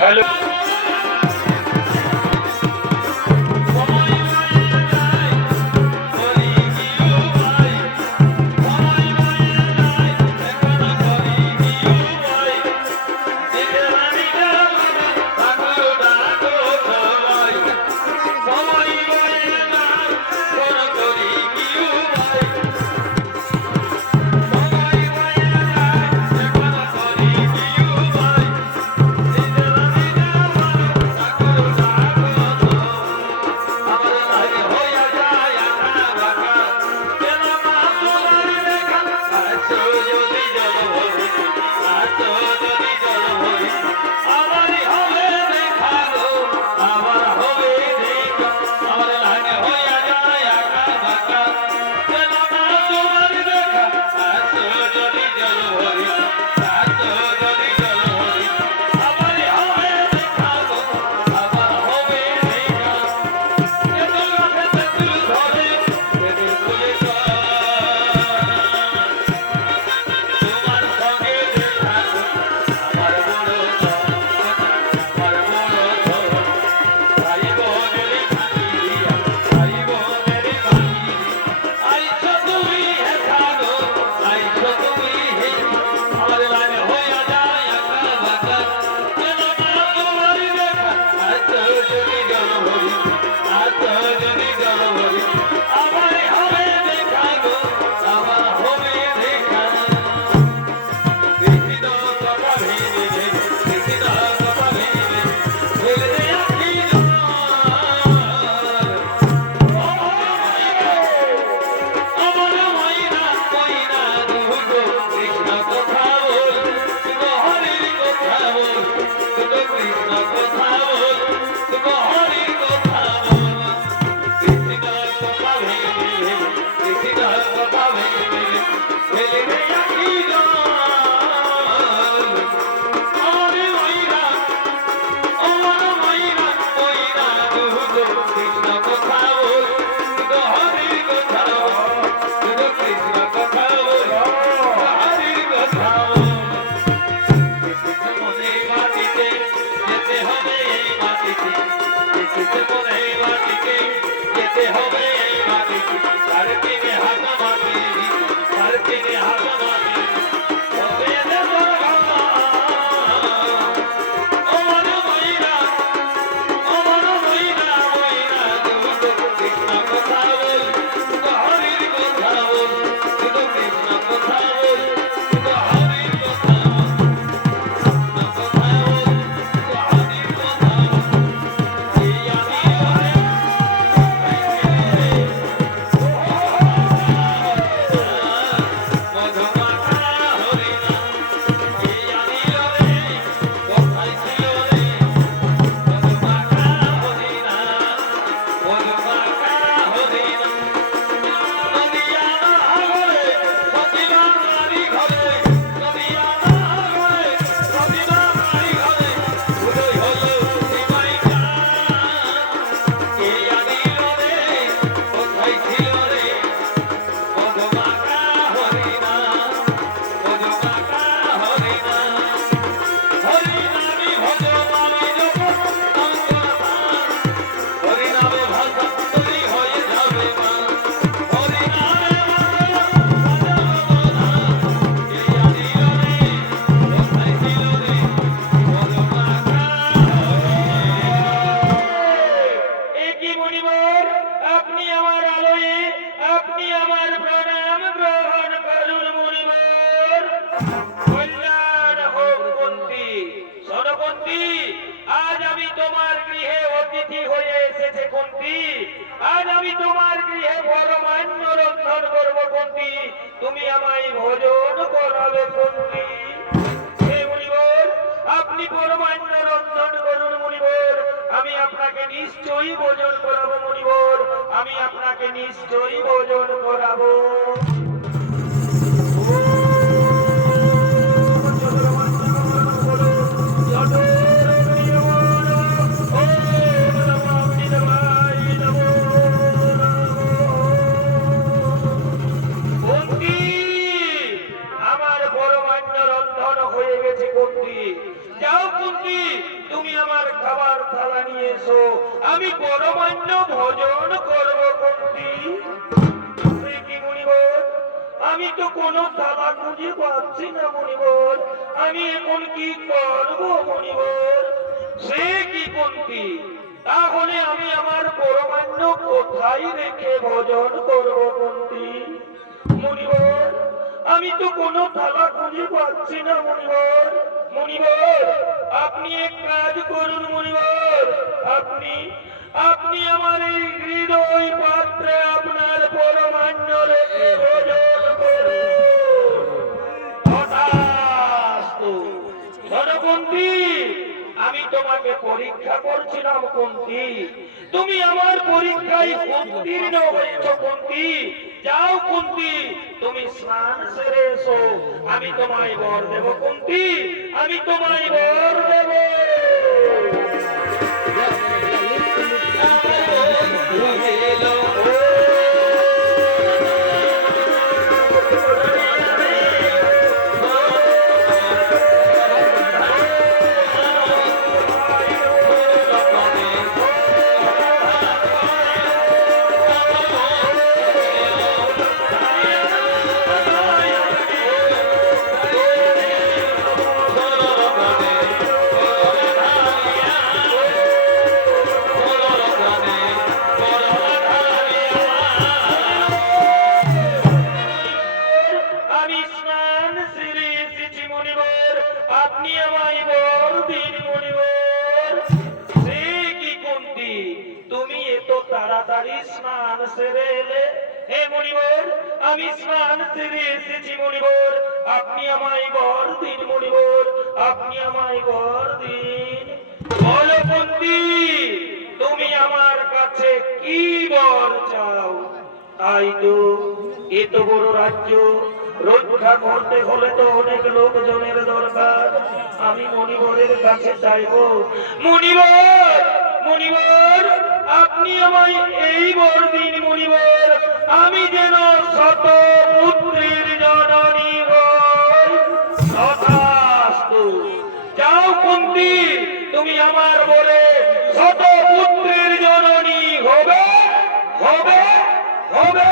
Hello তুমি আমায় ভোজন করাবে কোনটি? হে মুনিবর, আপনি পরমান্ন রন্ধন করুন মুনিবর, আমি আপনাকে নিশ্চয়ই ভোজন করাবো মুনিবর, আমি আপনাকে নিশ্চয়ই ভোজন করাবো। হয়ে গেছে কুন্তি। যাও কুন্তি, তুমি আমার খাবার থালা নিয়ে এসো, আমি পরমান্ন ভোজন করব কুন্তি। সে কি মুনিবর, আমি তো কোনো থালা খুঁজে পাচ্ছি না মুনিবর, আমি এখন কি করব মুনিবর? সে কি কুন্তি, তাহলে আমি আমার পরমান্ন কোথায় রেখে ভোজন করব কুন্তি? মুনিবর, আমি তো কোনো থালা খুঁজে পাচ্ছি না মুনিবর। মুনিবর, আপনি এক কাজ করুন মুনিবর, আপনি আপনি আমার এই হৃদয় পাত্রে আপনার পরমান্ন রেখে ভোজন করুন। তথাস্তু। শোনো কুন্তি, আমি তোমাকে পরীক্ষা করছিলাম কুন্তি, তুমি আমার পরীক্ষায় উত্তীর্ণ হয়েছ কুন্তি। যাও কুন্তি, তুমি স্নান সেরে এসো, আমি তোমায় বর দেব কুন্তি, আমি তোমায় বর দেব। আপনি আমায় বর দিন মুনিবর। সে কি কুন্তি, তুমি এত তাড়াতাড়ি স্নান সেরে এলে? হে মুনিবর, আমি স্নান সেরে এসেছি মুনিবর, আপনি আমায় বর দিন মুনিবর, আপনি আমায় বর দিন। বলো কুন্তি, তুমি আমার কাছে কি বর চাও? তাই তো, এত বড় রাজ্য রক্ষা করতে হলে তো অনেক লোকজনের দরকার, আমি মুনিবরের কাছে চাইব। মুনিবর, মুনিবর, আপনি আমায় এই বর দিন মুনিবর, আমি যেন শত পুত্রের জননী হই। তথাস্তু। যাও কুন্তি, তুমি আমার বলে শত পুত্রের জননী হবে, হবে, হবে।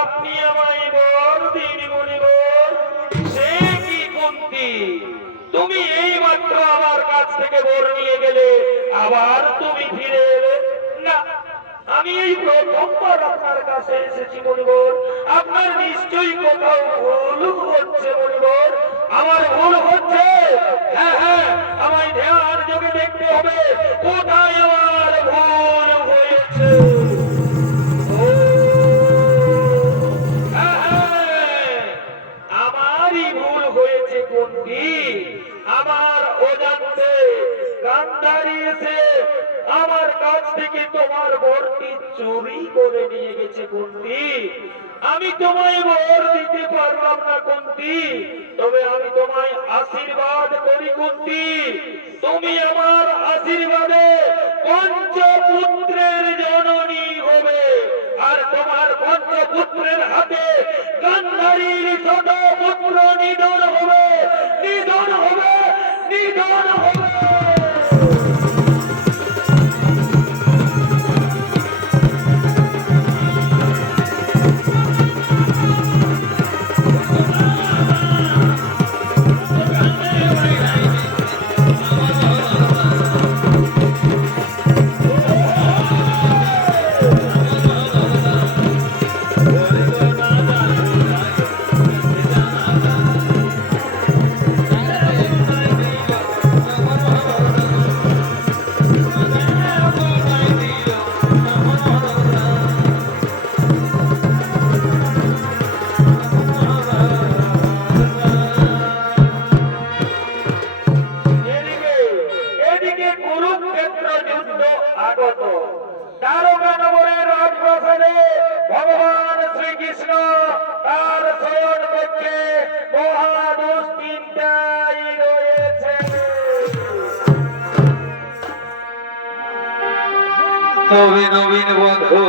আপনি আমায় বর দিন মুনিবর। সে কি কুন্তি, তুমি এই মাত্র আমার কাছ থেকে বর নিয়ে গেলে, আবার তুমি ফিরে এলে? না, আমি এই প্রথমবার আপনার কাছে এসেছি মুনিবর, আপনার নিশ্চয়ই কোথাও ভুল হচ্ছে মুনিবর। আমার ভুল হচ্ছে? হ্যাঁ হ্যাঁ, আমায় ধ্যান যোগে দেখতে হবে কোথায় আমার ভুল হয়েছে। আমার অজান্তে গান্ধারী এসে আমার কাছ থেকে তোমার বরটি চুরি করে নিয়ে গেছে কুন্তি। আমি তোমায় বর দিতে পারলাম না কুন্তি, তবে আমি তোমায় আশীর্বাদ করি কুন্তি, তুমি আমার আশীর্বাদে পঞ্চপুত্রের জননী হবে, আর তোমার পঞ্চপুত্রের হাতে গান্ধারীর শত পুত্র নিধন হবে, নিধন হবে, নিধন হবে। কুরুক্ষেত্র যুদ্ধ আগত। দ্বারকা নগরের রাজপ্রাসাদে ভগবান শ্রীকৃষ্ণ তার শয়ন কক্ষে মহাদোষ তিনটাই রয়েছে। নবীন নবীন বন্ধু